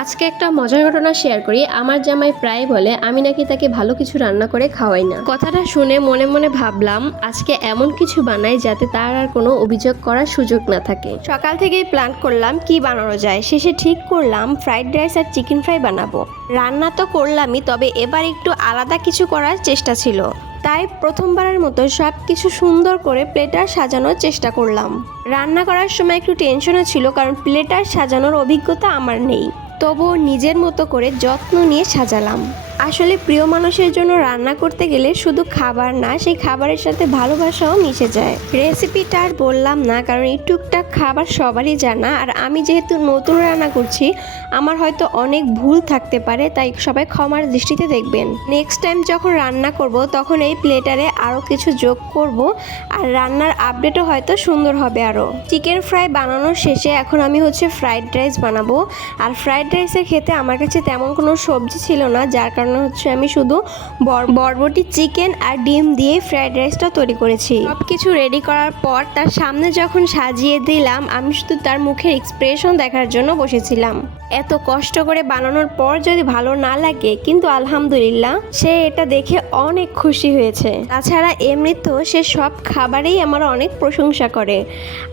আজকে একটা মজার ঘটনা শেয়ার করি। আমার জামাই প্রায় বলে আমি নাকি তাকে ভালো কিছু রান্না করে খাওয়াই না। কথাটা শুনে মনে মনে ভাবলাম আজকে এমন কিছু বানাই যাতে তার আর কোনো অভিযোগ করার সুযোগ না থাকে। সকাল থেকেই প্ল্যান করলাম কি বানানো যায়, শেষে ঠিক করলাম ফ্রাইড রাইস আর চিকেন ফ্রাই বানাবো। রান্না তো করলামই, তবে এবার একটু আলাদা কিছু করার চেষ্টা ছিল। তাই প্রথমবারের মতো সব কিছু সুন্দর করে প্লেটার সাজানোর চেষ্টা করলাম। রান্না করার সময় একটু টেনশনও ছিল, কারণ প্লেটার সাজানোর অভিজ্ঞতা আমার নেই। তবুও নিজের মতো করে যত্ন নিয়ে সাজালাম। আসলে প্রিয় মানুষের জন্য রান্না করতে গেলে শুধু খাবার না, সেই খাবারের সাথে ভালোবাসাও মিশে যায়। রেসিপিটা আর বললাম না, কারণ এই টুকটাক খাবার সবারই জানা, আর আমি যেহেতু নতুন রান্না করছি আমার হয়তো অনেক ভুল থাকতে পারে, তাই সবাই ক্ষমার দৃষ্টিতে দেখবেন। নেক্সট টাইম যখন রান্না করব তখন এই প্লেটারে আরও কিছু যোগ করব, আর রান্নার আপডেটও হয়তো সুন্দর হবে আরও। চিকেন ফ্রাই বানানোর শেষে এখন আমি ফ্রাইড রাইস বানাবো। আর ফ্রাইড রাইসের খেতে আমার কাছে তেমন কোনো সবজি ছিল না, যার কারণে আমি শুধু বরবটি, চিকেন আর ডিম দিয়ে ফ্রাইড রাইসটা তৈরি করেছি। সব কিছু রেডি করার পর তার সামনে যখন সাজিয়ে দিলাম, আমি শুধু তার মুখের এক্সপ্রেশন দেখার জন্য বসেছিলাম। এত কষ্ট করে বানানোর পর যদি ভালো না লাগে, কিন্তু আলহামদুলিল্লাহ সে এটা দেখে অনেক খুশি হয়েছে। তাছাড়া এমনিতেও সে সব খাবারেই আমার অনেক প্রশংসা করে।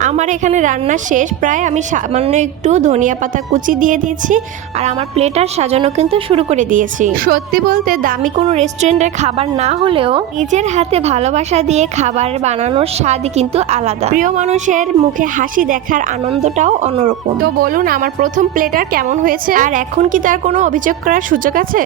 আমার এখানে রান্না শেষ প্রায়, আমি সামান্য একটু ধনিয়া পাতা কুচি দিয়ে দিয়েছি, আর আমার প্লেটার সাজানো কিন্তু শুরু করে দিয়েছি। সত্যি বলতে দামি কোনো রেস্টুরেন্টের খাবার না হলেও নিজের হাতে ভালোবাসা দিয়ে খাবার বানানোর স্বাদই কিন্তু আলাদা। প্রিয় মানুষের মুখে হাসি দেখার আনন্দটাও অন্যরকম। তো বলুন, আমার প্রথম প্লেটার কেমন হয়েছে, আর এখন কি তার কোনো অভিযোগ করার সুযোগ আছে?